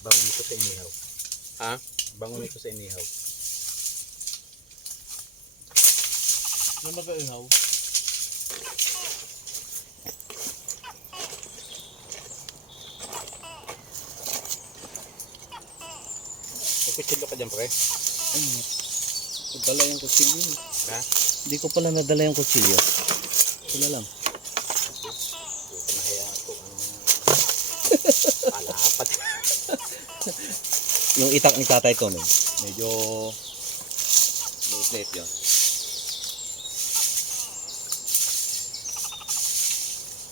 Bangon ito sa inihaw. Ha? Bangon ito sa inihaw. Ano ba ihaw? Kukutsilo ka dyan, pre. Dala yung kutsilyo. Ha? Hindi ko pala nadala yung kutsilyo. Wala lang. Huwag ka nahayaan ko. Palapat. Yung itak ni tatay ko, medyo liit yun.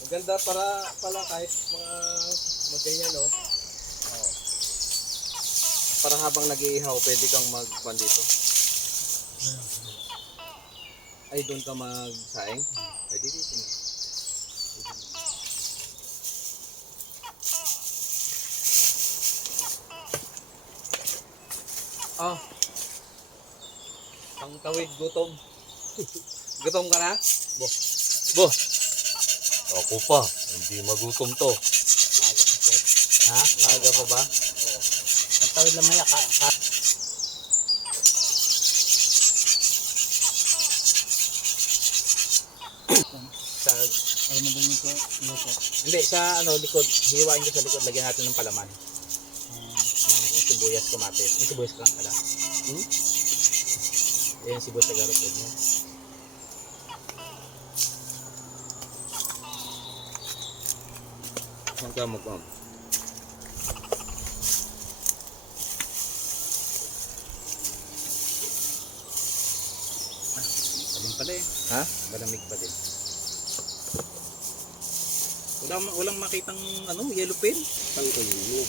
Maganda para pala kahit mga magganyan, no? Oh. Para habang nag-iihaw, pwede kang magpan dito. Ay, doon ka magsaing? Pwede dito na. Ah. Pang tawid, gutom. Gutom ka na? Bo! Ako pa, hindi magutom to. Ha? Maaga pa ba? Ang tawid lang maya. Sa, Ay, madaling ko. hindi, sa likod. Hiwain ko sa likod. Lagyan natin ng palaman. Ng sibuyas, kamatis. May sibuyas ka pala. Ayan, sibuyas sa garot mo. Saan ka mag-am? Palim pala eh. Ha? Malamig pa din. Walang makitang yellow pin. Saan ko mo?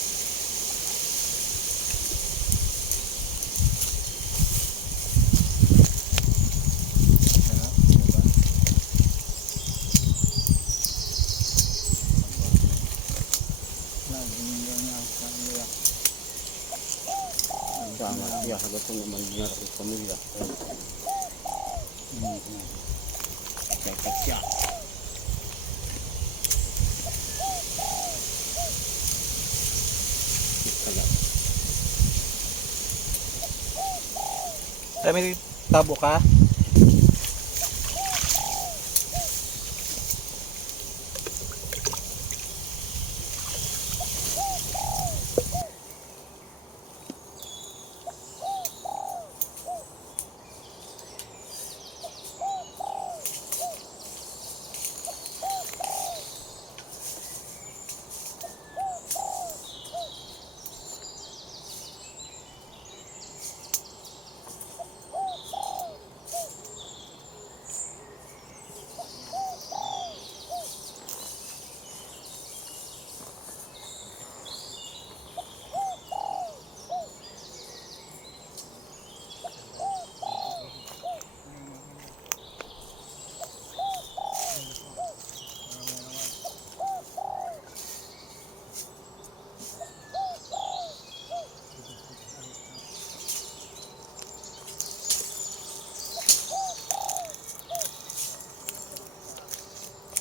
Tama, ya, halos ko naman nga sa pamilya. Kaya May tabo ka?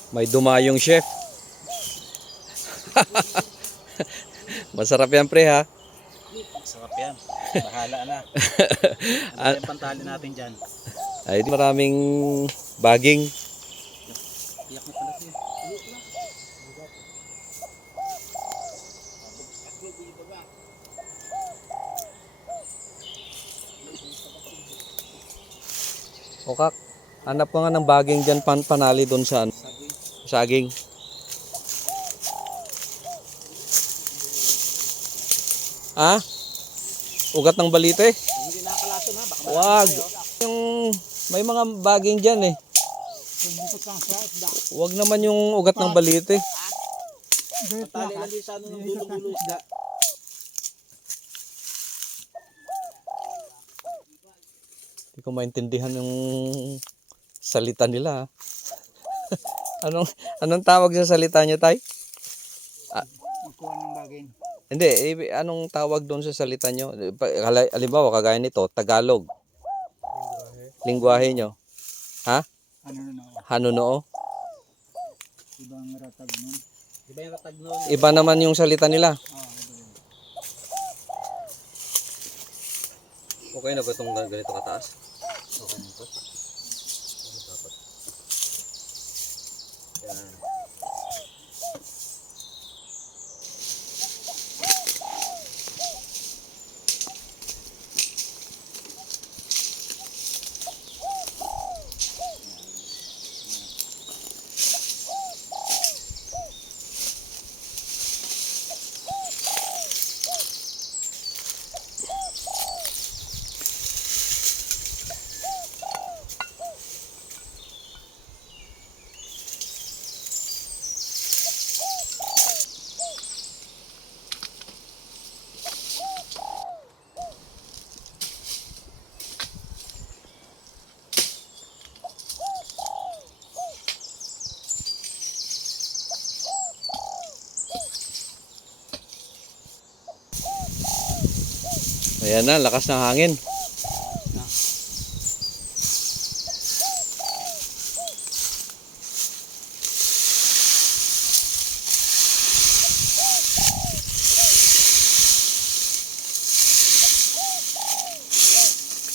may dumayong chef. Masarap yan, pre, ha? Sarap yan. Bahala na. Ano yung pantali natin dyan? Ay, maraming baging. Iyak na pala siya. O kak, hanap ko nga ng baging dyan panali doon sa saging. Ah? Ugat ng balite? Hindi nakakalaso na. Baka Wag. Yung may mga baging dyan eh. Wag naman yung ugat ng balite. pantali lang din sa ng dulo-dulo isda. Hindi ko maintindihan yung salita nila. Anong tawag sa salita niya, tay? Kuha ng bagay. Hindi, anong tawag doon sa salita nyo? Halimbawa, kagaya nito, Tagalog. Lingwahe nyo. Ha? Ano na? Hanunoo. Ibang ratag nun. Iba yung ratag nun. Iba naman yung salita nila. Okay na ba itong ganito kataas? Okay na ito. Ano dapat? Yan. Ayan na, lakas ng hangin.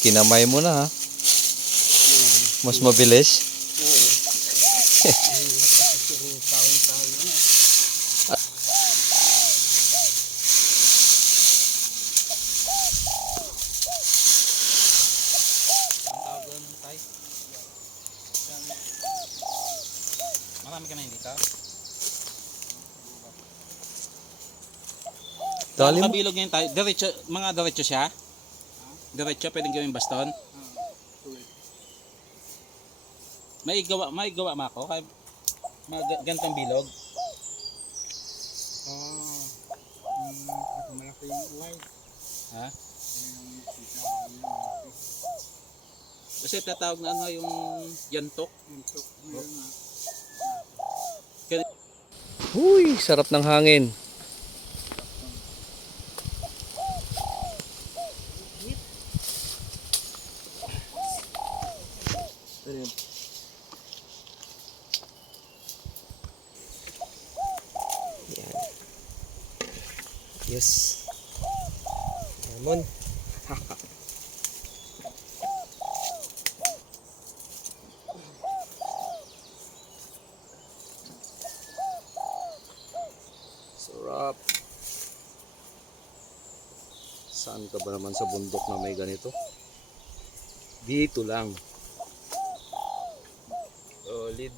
Kinamay mo na ha. Mas mabilis. Ang tawag doon, tay? Marami ka na hindi ka? Dali mo. Kabilog ngayon tayo. Diretso, mga diretso siya? Diretso, pwedeng gawing baston? May gawa ma ako? Kaya, ganitong bilog? Malaki yung uway. Ha? Kasi tatawag na ano yung yantok. Uy, sarap ng hangin. Yan. Yes. Lemon. Sarap. Saan ka ba naman sa bundok na may ganito? Dito lang. Solid.